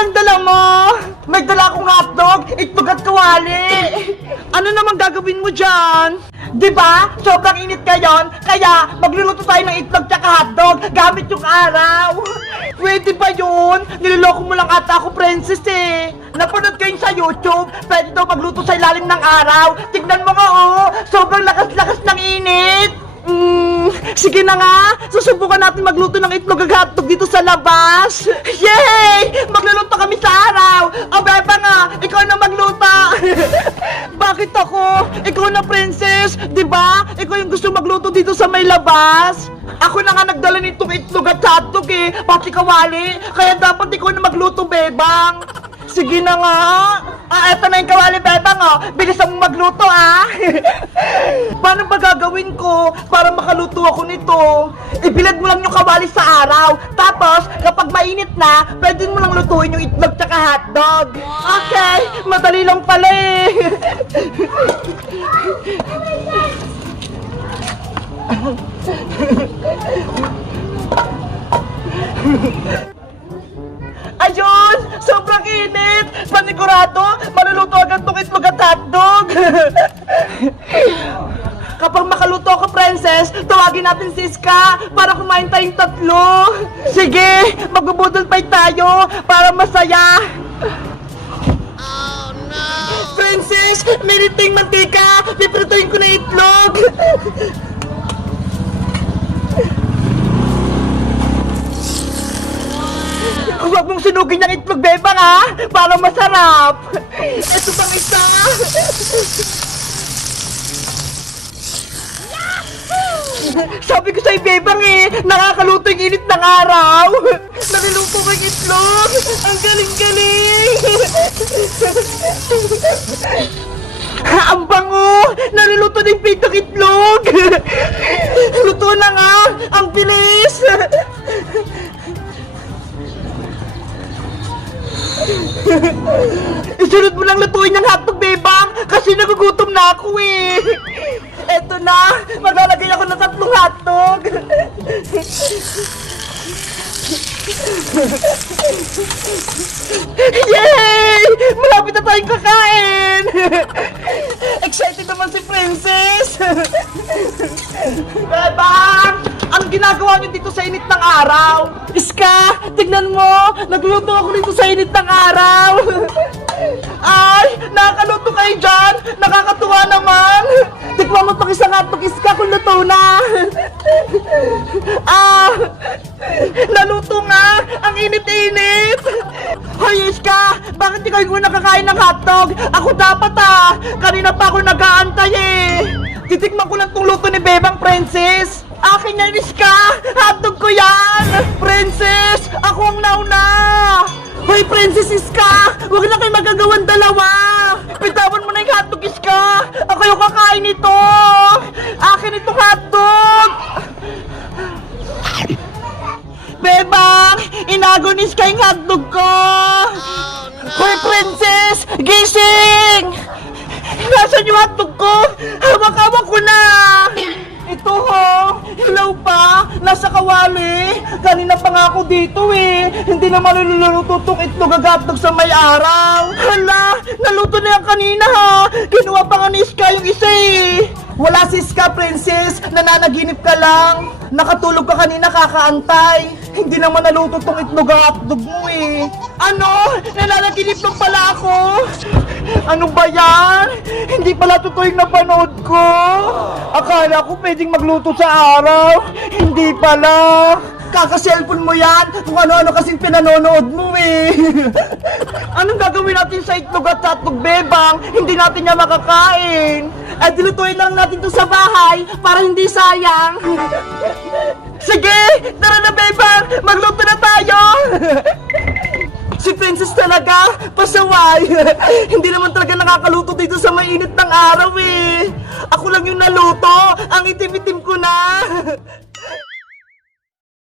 ang dala mo? May dala akong hotdog, itlog at kawali. Ano namang gagawin mo dyan? Di ba? Sobrang init ngayon, kaya magluluto tayo ng itlog tsaka hotdog gamit yung araw. Pwede ba yun? Niloloko mo lang ata ako, princess eh. Napanood ko yun sa YouTube, pwede daw magluto sa ilalim ng araw. Tignan mo nga oh, sobrang. Mm, sige na nga, susubukan natin magluto ng itlog at hotdog dito sa labas. Yay! Magluluto kami sa araw. O beba nga, ikaw na magluto. Bakit ako? Ikaw na princess, di ba? Ikaw yung gusto magluto dito sa may labas. Ako na nga nagdala nitong itlog at hotdog eh, pati kawali. Kaya dapat ikaw na magluto, bebang. Sige na nga. Ah, eto na yung kawali, bebang oh. Bilisan mo magluto ah. Paano ba gagawin ko para makaluto ako nito? Ibilad mo lang yung kawali sa araw. Tapos, kapag mainit na, pwede mo lang lutuin yung itlog tsaka hotdog. Okay, madali lang pala eh. Ayun! Panigurado, maluluto agad tong itlog at hotdog! Kapag makaluto ako, princess, tawagin natin si Iska para kumain tayong tatlo. Sige, magbubudol fight tayo para masaya. Oh no! Princess, miniting mantika! Piprituin ko na itlog! Huwag mong sunugin ng itlog, bebang ha! Para masarap! Ito pang isa! Sabi ko sa'yo, bebang eh! Nakakaluto yung init ng araw! Naliluto ko yung itlog! Ang galing-galing! Ang bango! Naliluto din pitong itlog! Luto na nga! Ang bilis! Isunod mo lang lutuin yung hotdog, bebang! Kasi nagugutom na ako eh! Eto na! Maglalagay ako ng tatlong hotdog! Yay! Malapit na tayong kakain! Excited naman si Princess! Bebang! Ang ginagawa niyo dito sa init ng araw? Iska! Tignan mo! Nagluto ako dito sa init ng araw! Ay! Nakakaluto kayo dyan! Nakakatuwa naman! Tikman mo itong isang hotdog, Iska, kung luto na! ah! Naluto nga! Ang init-init! Hoy, Iska! Bakit ikaw yung unang kakain ng hotdog? Ako dapat ah! Kanina pa ako nag-aantay eh! Titikman ko lang tong luto ni Bebang Princess! Akin yan, Iska! Hotdog ko yan! Princess! Ako ang nauna! Hoy, Princess Iska! Huwag na kayo magagawan dalawa! Bitawan mo na yung hotdog, Iska! Ako yung kakain nito! Nasa kawali! Kanina pa nga ako dito eh! Hindi naman niluluto tong itlog at hotdog sa may araw! Hala! Naluto na yan kanina ha! Kinuha pa nga ni Iska yung isa eh! Wala si Iska, princess! Nananaginip ka lang! Nakatulog ka kanina kakaantay! Hindi naman naluto tong itlog at hotdog mo eh! Ano? Nananaginip lang pala ako! Ano ba yan? Hindi pala totoo yung napanood ko! Akala ko pwedeng magluto sa araw! Hindi pala! Kaka-cellphone mo yan! Kung ano-ano kasing pinanonood mo eh! Anong gagawin natin sa itlog at hotdog, bebang? Hindi natin niya makakain! Eh, dilutuin lang natin to sa bahay para hindi sayang! Sige! Tara na, bebang! Magluto na tayo! Si Princess talaga, pasaway. Hindi naman talaga nakakaluto dito sa mainit ng araw eh. Ako lang yung naluto, ang itim-itim ko na.